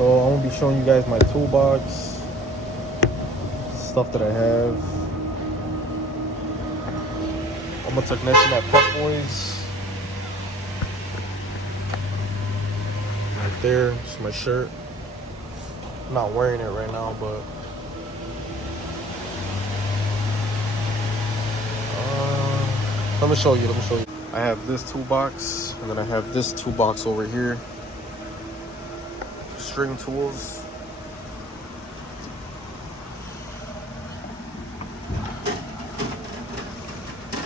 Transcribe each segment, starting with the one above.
So I'm gonna be showing you guys my toolbox, stuff that I have. I'm a technician at Pepboys. Right there, it's my shirt. I'm not wearing it right now, but let me show you. I have this toolbox, and then I have this toolbox over here. String tools.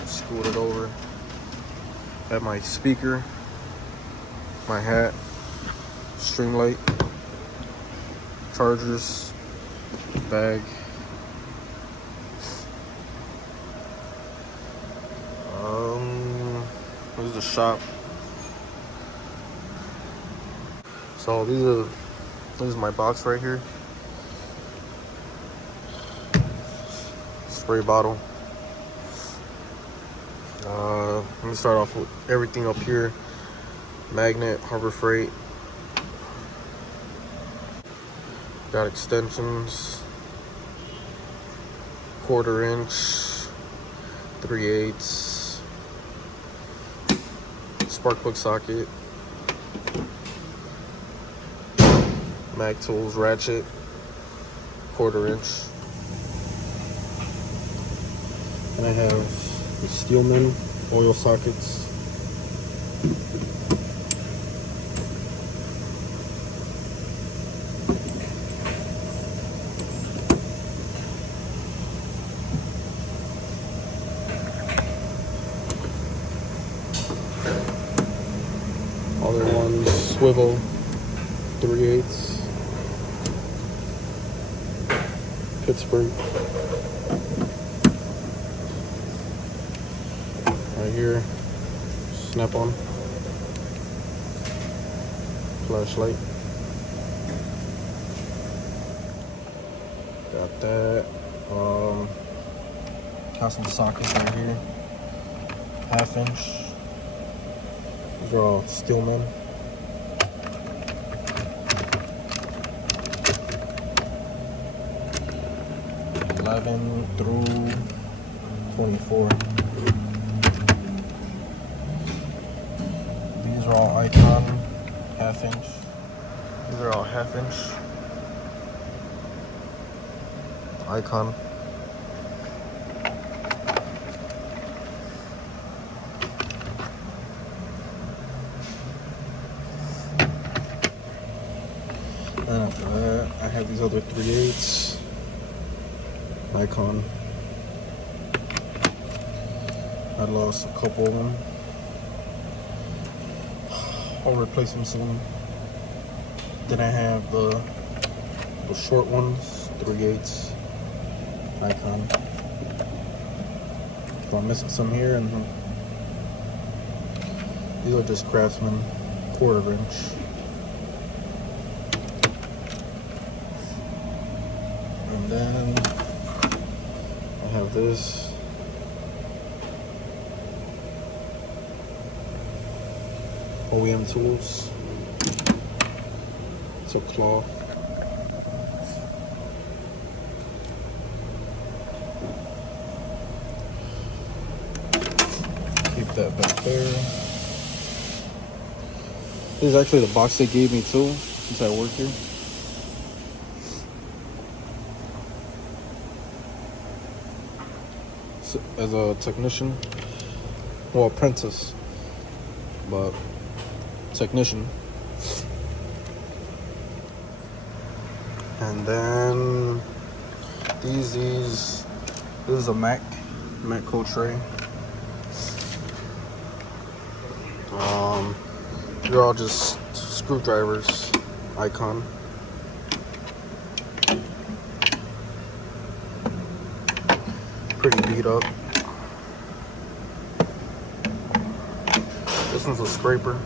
Scoot it over. I have my speaker, my hat, string light, chargers, bag. This is the shop. So this is my box right here. Spray bottle. Let me start off with everything up here. Magnet, Harbor Freight. Got extensions. 1/4 inch. 3/8. Spark plug socket. Mag tools, ratchet. 1/4 inch. And I have the Steelman oil sockets. Other ones, swivel, 3/8. Pittsburgh. Right here, snap on. Flashlight. Got that. Got some sockets right here. 1/2 inch. These are all Steelman. Through 24. These are all Icon 1/2 inch. These are all 1/2 inch. Icon. And after that, I have these other 3/8. Icon. I lost a couple of them. I'll replace them soon. Then I have the short ones, 3/8 Icon. So I'm missing some here, and these are just Craftsman 1/4 inch. And then I have this. OEM tools. It's a claw. Keep that back there. This is actually the box they gave me too, since I work here. As a technician, well, apprentice, but technician. And then this is a Mac coat tray. They're all just screwdrivers. Icon. Pretty beat up. This one's a scraper.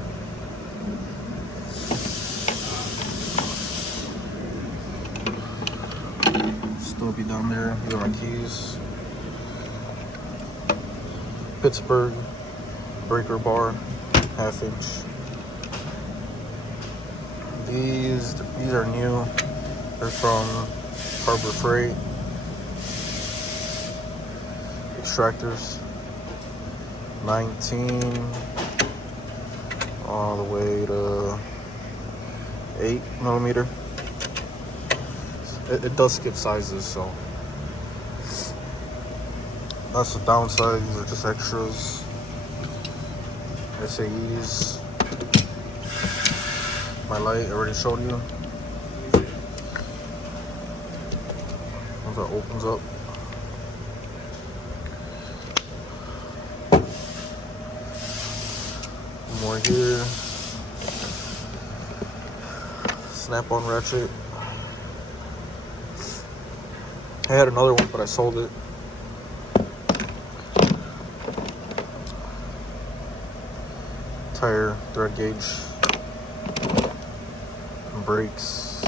Still be down there. These are my keys. Pittsburgh breaker bar, 1/2 inch. These are new. They're from Harbor Freight. Extractors. 19 all the way to 8mm. It does skip sizes, so that's the downside. These are just extras. SAEs. My light I already showed you. Once that opens up. More here. Snap-on ratchet. I had another one, but I sold it. Tire thread gauge. Brakes.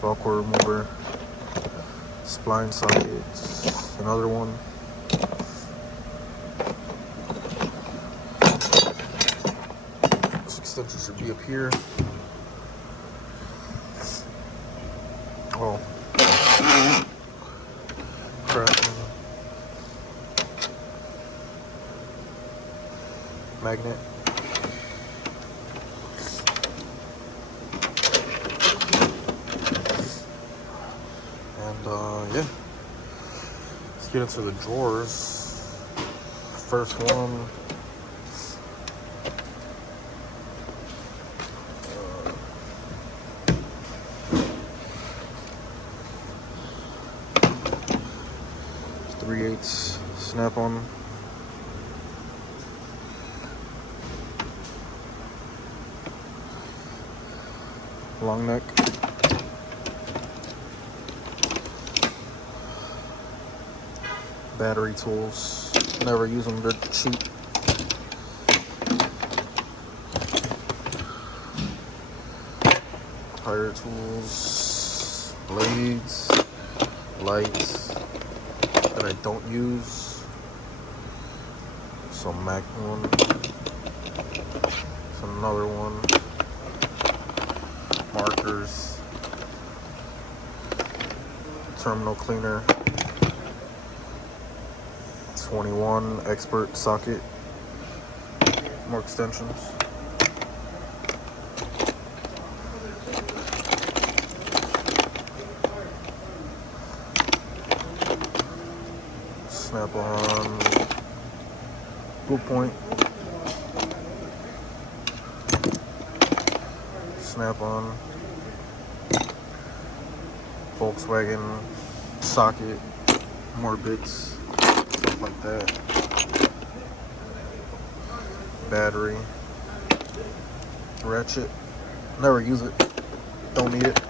Velcro remover. Spline sockets. Another one. This extension should be up here. Oh. Crap. Magnet. And yeah. Let's get into the drawers. First one. 3/8 snap-on. Long neck. Battery tools. Never use them, they're cheap. Tire tools. Blades. Lights that I don't use. Some Mac one. Some another one. Markers. Terminal cleaner. 21 expert socket. More extensions. Snap-on. Blue point. Snap-on. Volkswagen socket. More bits. Stuff like that. Battery. Ratchet. Never use it. Don't need it.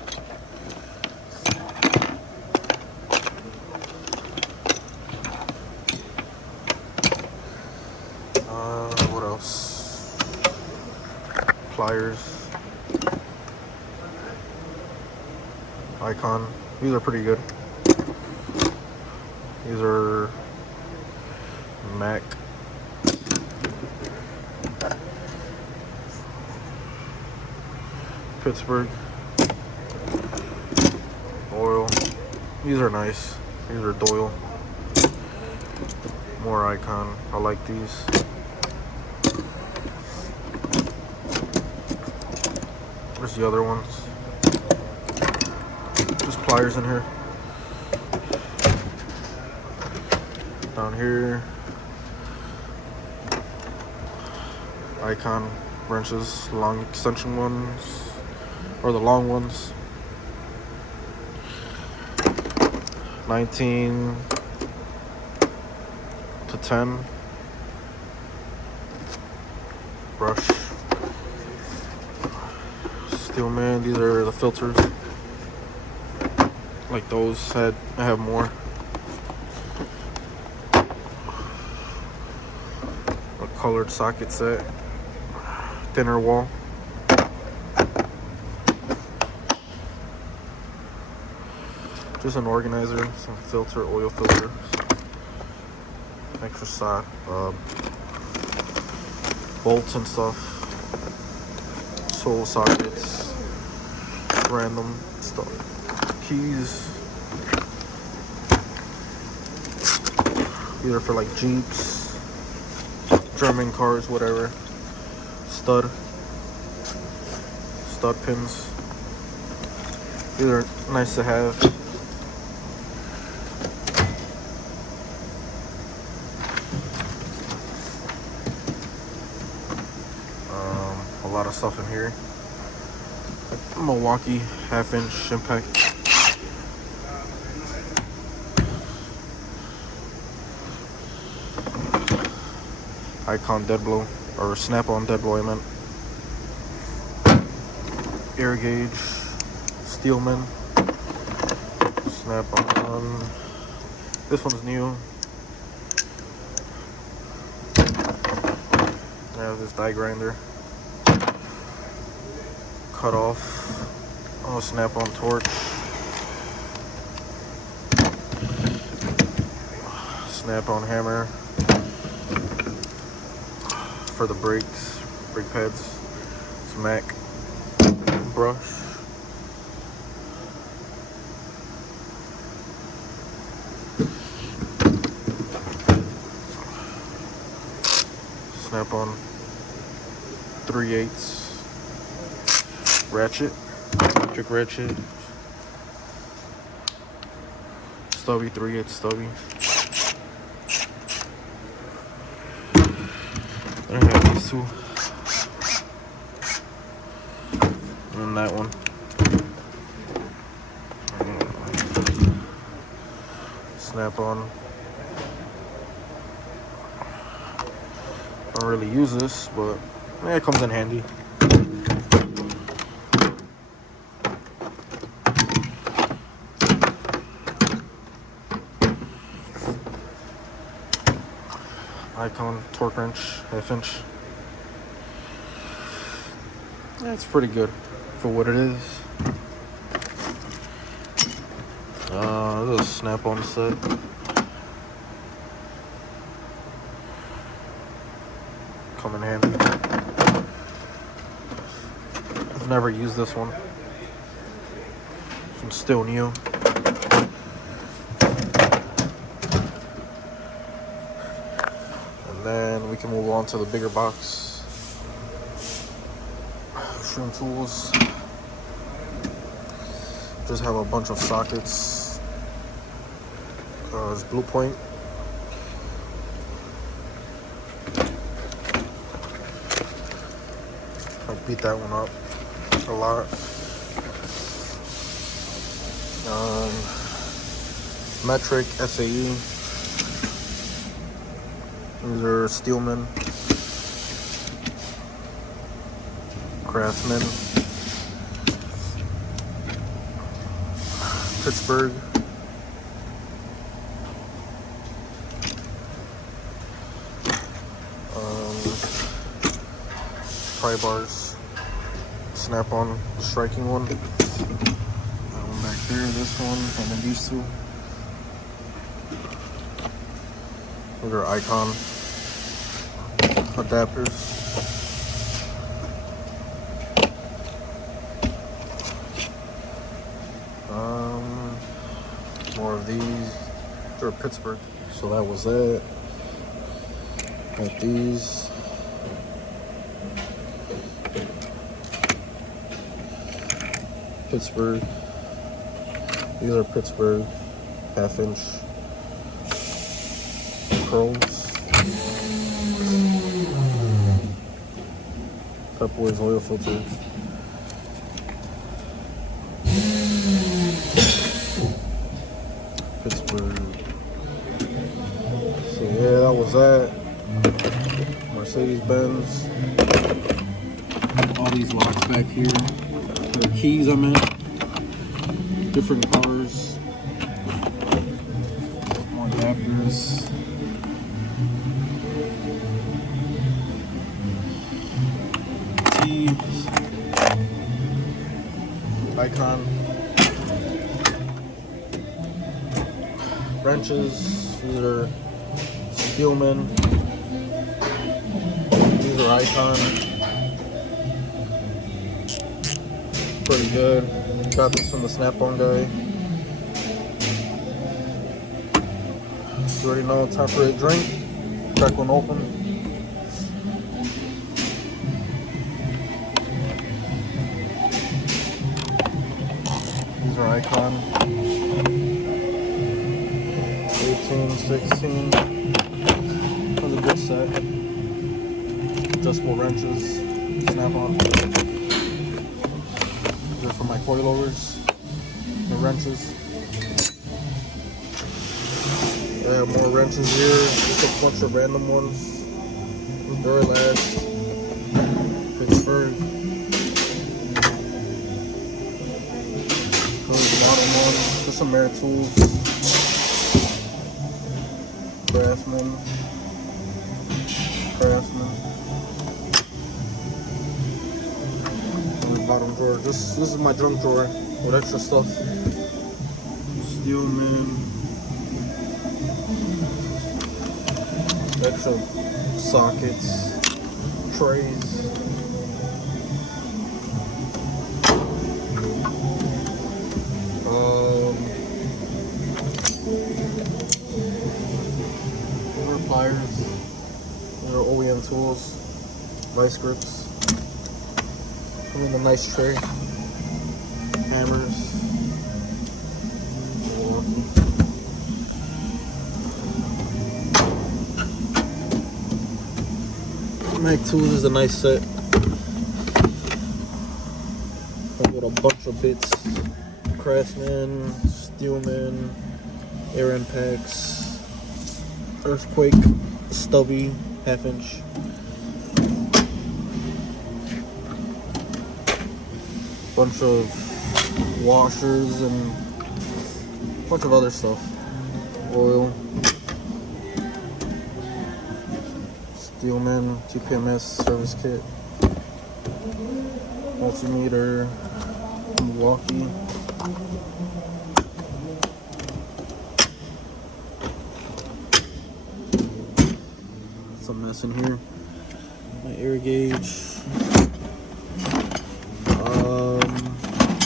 What else? Pliers. Icon. These are pretty good. These are Mac. Pittsburgh. Oil. These are nice. These are Doyle. More Icon. I like these. Where's the other ones? Just pliers in here. Down here. Icon wrenches, long extension ones, or the long ones. 19 to 10. Brush. Steelman, these are the filters. Like those, I have more. A colored socket set. Thinner wall. Just an organizer, some filter, oil filters. Extra bolts and stuff. Soul sockets, random stuff. Keys, either for like Jeeps, German cars, whatever. Stud pins. These are nice to have. A lot of stuff in here. Milwaukee 1/2-inch impact. Icon dead blow, or snap-on dead blow, I meant. Air gauge, Steelman, snap-on. This one's new. I have this die grinder. Cut off. Oh, snap-on torch. Snap-on hammer. For the brakes, brake pads. Smack. Brush. Snap-on 3/8 ratchet, electric ratchet, stubby 3/8 stubby. I have these two, and then that one. Snap-on. Don't really use this, but yeah, it comes in handy. Icon torque wrench, 1/2-inch. Yeah, it's pretty good for what it is. This is a snap-on set. Come in handy. I've never used this one. This one's still new. And then we can move on to the bigger box. Trim tools. Just have a bunch of sockets. It's Blue Point. I beat that one up a lot. Metric SAE. These are Steelman, Craftsman, Pittsburgh, pry bars, snap-on, the striking one. That one back there, this one, and then these two. These are Icon adapters. More of these. They're Pittsburgh. So that was it. Got these. Pittsburgh. These are Pittsburgh 1/2-inch curls. Pepboys oil filter. Pittsburgh. So yeah, that was that. Mercedes-Benz. All these locks back here. The keys I'm in. Different colors. More adapters. Keys. Icon. Wrenches. These are Steelman. These are Icon. Pretty good. Got this from the Snap-on guy. You already know, time for a drink. Crack one open. These are Icon. 18, 16. That was a good set. Adjustable wrenches. Snap-on. These are for my coilovers. The wrenches. I have more wrenches here. Just a bunch of random ones. Duralast. Pittsburgh. Here's the bottom one. Just some air tools. Craftsman. Bottom drawer. This is my junk drawer with extra stuff. Steelman. Extra sockets, trays. More pliers. These are OEM tools. Vice grips. Come in a nice tray. Hammers. Mag Tools is a nice set. With a bunch of bits. Craftsman, Steelman, Air Impacts, Earthquake, Stubby, 1/2 inch. Bunch of washers and a bunch of other stuff. Oil. Steelman, GPMS service kit. Multimeter. Milwaukee. Some mess in here. My air gauge.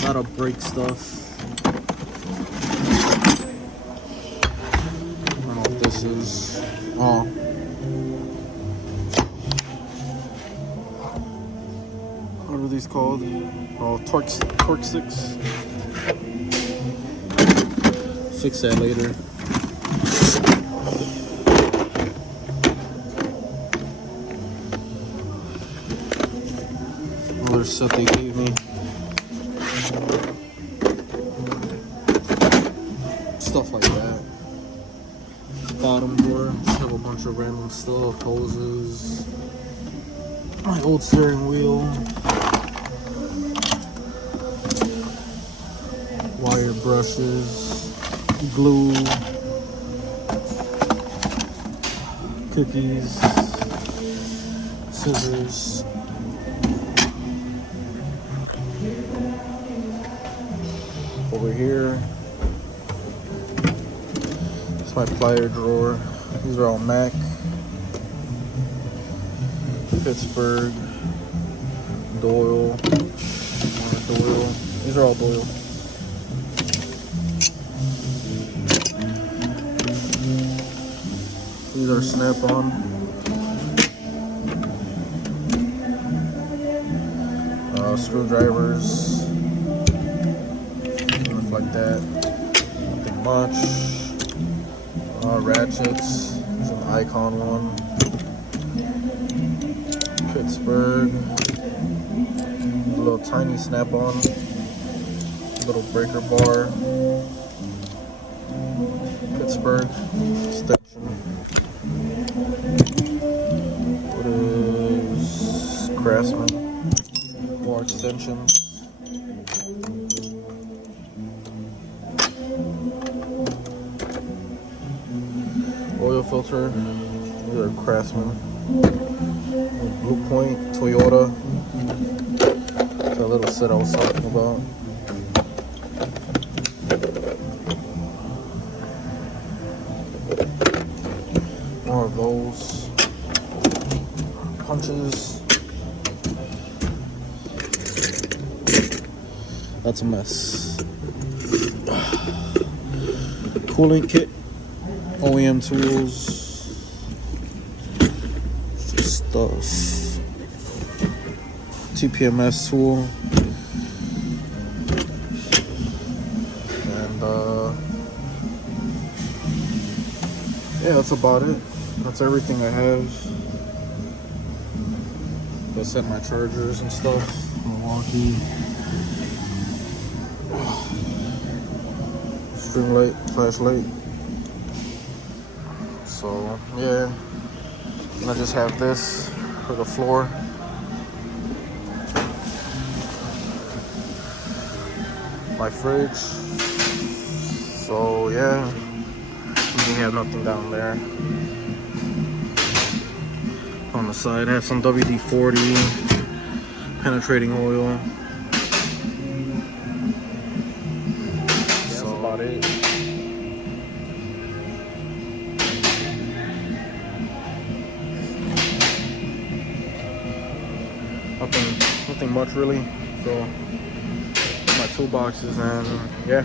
Lot of brake stuff. I don't know what this is. Oh. What are these called? Oh, torque sticks. Fix that later. Another set they gave me. Stuff like that. Bottom drawer, just have a bunch of random stuff, hoses, my old steering wheel, wire brushes, glue, cookies, scissors. Over here, it's my plier drawer. These are all Mac, Pittsburgh, Doyle, Doyle. These are all Doyle. These are Snap-on. Screwdrivers. Stuff like that. Nothing much. Ratchets. There's an Icon one. Pittsburgh. A little tiny Snap-on. Little breaker bar. Pittsburgh. Extension. What is Craftsman? More extensions. Oil filter. These are Craftsman. Blue Point, Toyota. That little set I was talking about. More of those. Punches. That's a mess. Coolant kit, OEM tools, just stuff. TPMS tool, and yeah, that's about it. That's everything I have. I set my chargers and stuff. Milwaukee. String light, flashlight. So yeah, and I just have this for the floor. My fridge. So yeah, we have nothing down there. On the side, I have some WD-40 penetrating oil. That's about it. Nothing much really. So my toolboxes, and yeah.